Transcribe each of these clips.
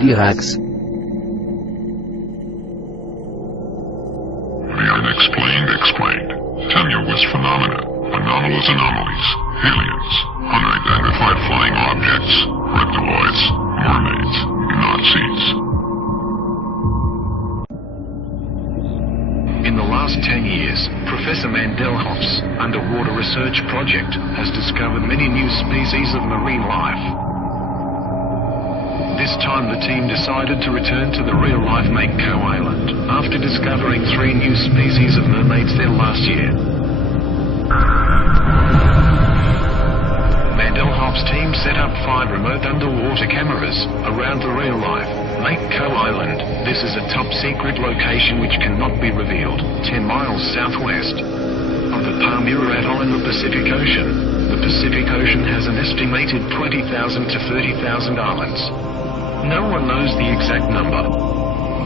Lirax. The unexplained explained. Tenuous phenomena, anomalous anomalies, aliens, unidentified flying objects, reptiloids, mermaids, Nazis. In the last 10 years, Professor Mandelhoff's underwater research project has discovered many new species of marine life. This time the team decided to return to the real-life Mako Island, after discovering 3 new species of mermaids there last year. Mandelhoff's team set up 5 remote underwater cameras around the real-life Mako Island. This is a top-secret location which cannot be revealed, 10 miles southwest of the Palmyra Atoll in the Pacific Ocean. The Pacific Ocean has an estimated 20,000 to 30,000 islands. No one knows the exact number.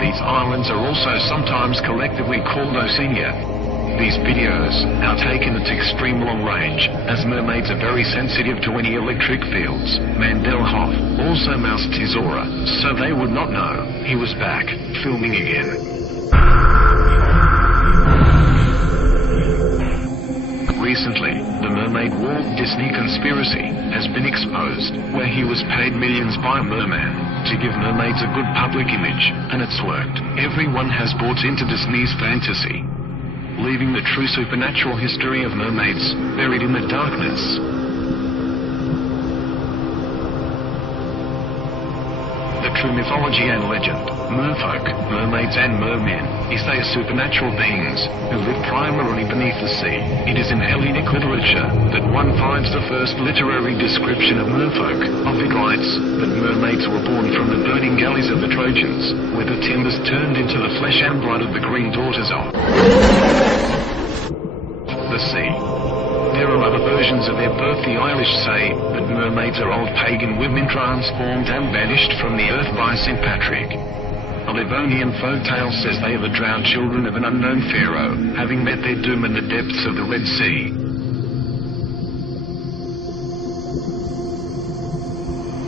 These islands are also sometimes collectively called Oceania. These videos are taken at extreme long range, as mermaids are very sensitive to any electric fields. Mandelhoff also masked his aura, so they would not know he was back, filming again. Recently, the Mermaid Walt Disney conspiracy has been exposed, where he was paid millions by a merman to give mermaids a good public image, and it's worked. Everyone has bought into Disney's fantasy, leaving the true supernatural history of mermaids buried in the darkness. The true mythology and legend, merfolk, mermaids and mermen, is they are supernatural beings who live primarily beneath the sea. It is in Hellenic literature that one finds the first literary description of merfolk. Ovid writes that mermaids were born from the burning galleys of the Trojans, where the timbers turned into the flesh and blood of the green daughters of the sea. There are other versions of their birth. The Irish say that mermaids are old pagan women transformed and banished from the earth by St. Patrick. A Livonian folk tale says they are the drowned children of an unknown pharaoh, having met their doom in the depths of the Red Sea.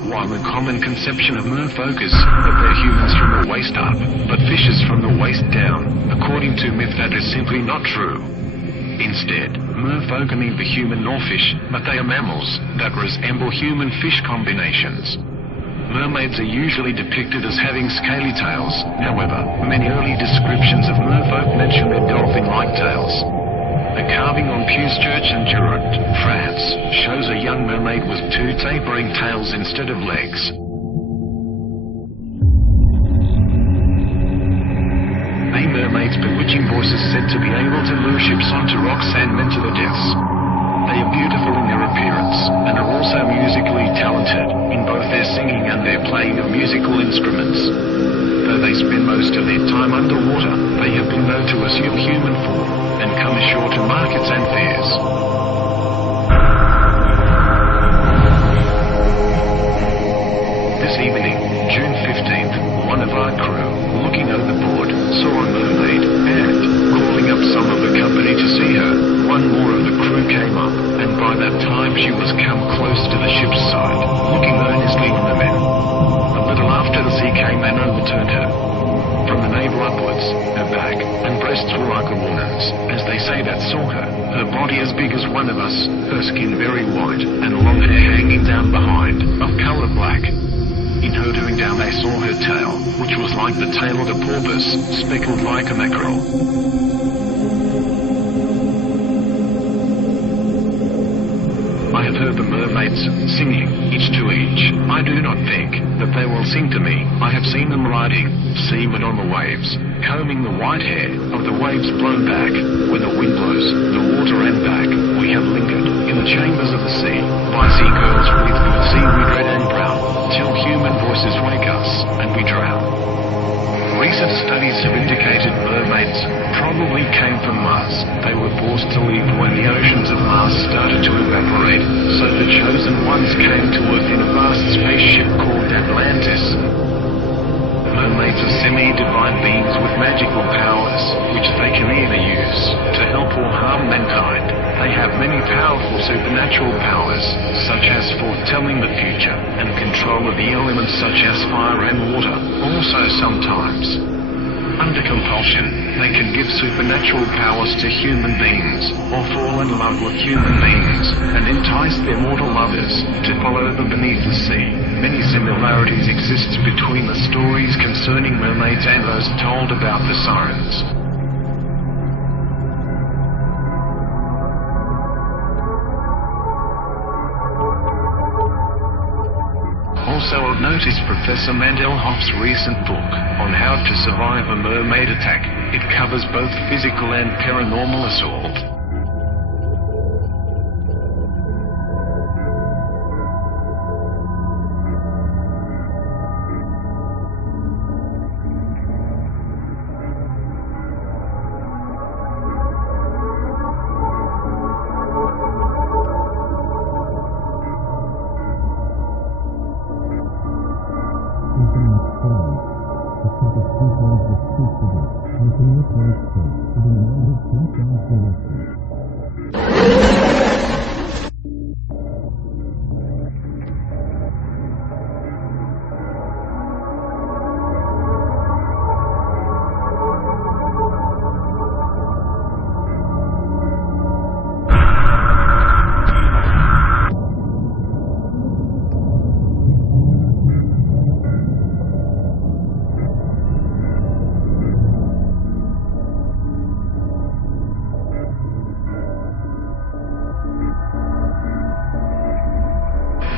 While the common conception of merfolk is that they're humans from the waist up, but fishes from the waist down, according to myth that is simply not true. Instead, merfolk are neither human nor fish, but they are mammals that resemble human-fish combinations. Mermaids are usually depicted as having scaly tails. However, many early descriptions of merfolk mention their dolphin-like tails. A carving on Puce Church in Durand, France, shows a young mermaid with 2 tapering tails instead of legs. A mermaid's bewitching voice is said to be able to lure ships onto rocks and men to their deaths. They are beautiful in their appearance, and are also musically talented, in both their singing and their playing of musical instruments. Though they spend most of their time underwater, they have been known to assume human form, and come ashore to markets and fairs. This evening, June 15th, one of our crew, looking overboard, saw a mermaid, and, calling up some of the company to see her, one more of the crew came up, and by that time she was come close to the ship's side, looking earnestly on the men. A little after the sea came and overturned her. From the navel upwards, her back and breasts were like a woman's, as they say that saw her. Her body as big as one of us, her skin very white, and long hair hanging down behind, of colour black. In hurtling down they saw her tail, which was like the tail of a porpoise, speckled like a mackerel. I have heard the mermaids singing, each to each. I do not think that they will sing to me. I have seen them riding, seamen on the waves, combing the white hair of the waves blown back. When the wind blows, the water and back, we have lingered in the chambers of the sea, by sea girls with good seaweed red and brown, till human voices wake us, and we drown. Recent studies have indicated mermaids probably came from Mars. They were forced to leave when the oceans of Mars started to evaporate, so the chosen ones came to Earth in a vast spaceship called Atlantis. Mermaids are semi-divine beings with magical powers, which they can either use to help or harm mankind. They have many powerful supernatural powers, such as foretelling the future, and control of the elements such as fire and water. Also sometimes, under compulsion, they can give supernatural powers to human beings, or fall in love with human beings, and entice their mortal lovers to follow them beneath the sea. Many similarities exist between the stories concerning mermaids and those told about the sirens. Also of note is Professor Mandelhoff's recent book on how to survive a mermaid attack. It covers both physical and paranormal assault.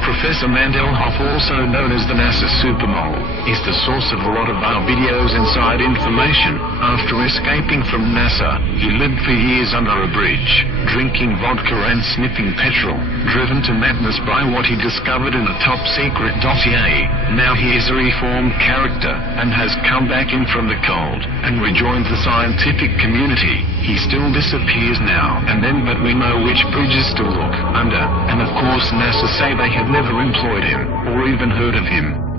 Professor Mandelhoff, also known as the NASA Supermole, is the source of a lot of our videos and side information. After escaping from NASA, he lived for years under a bridge, drinking vodka and sniffing petrol, driven to madness by what he discovered in a top-secret dossier. Now he is a reformed character, and has come back in from the cold, and rejoined the scientific community. He still disappears now and then, but we know which bridges to look under, and of course NASA say they have never employed him, or even heard of him.